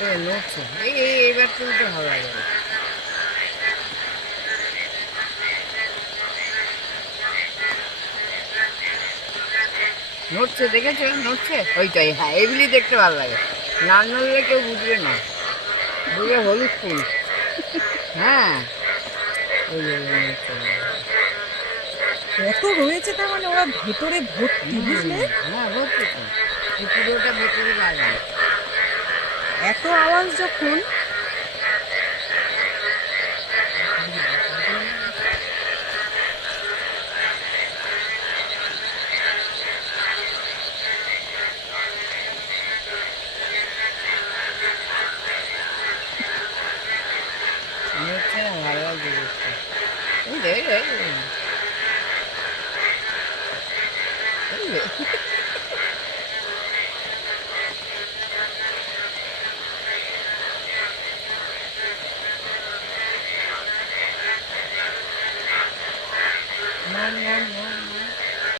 নড়ছে, এইবার তুলতে ভালো লাগে। নড়ছে, দেখেছো নড়ছে, ওইটাই, হ্যাঁ এগুলি দেখতে ভালো লাগে। না নড়লে কেউ বুঝবে না, বুঝবে হলুদ ফুল। হ্যাঁ, ওই যে নড়ছে। কত রয়েছে, তার মানে ওরা ভেতরে ভর্তি, বুঝলে? হ্যাঁ ভর্তি তো, এই পুরোটা ভেতরে লাগানো। এত আওয়াজ যখন। নড়ছে না, ভালো লাগছে দেখতে। এই রে, এই রে, এই রে। No, no, no.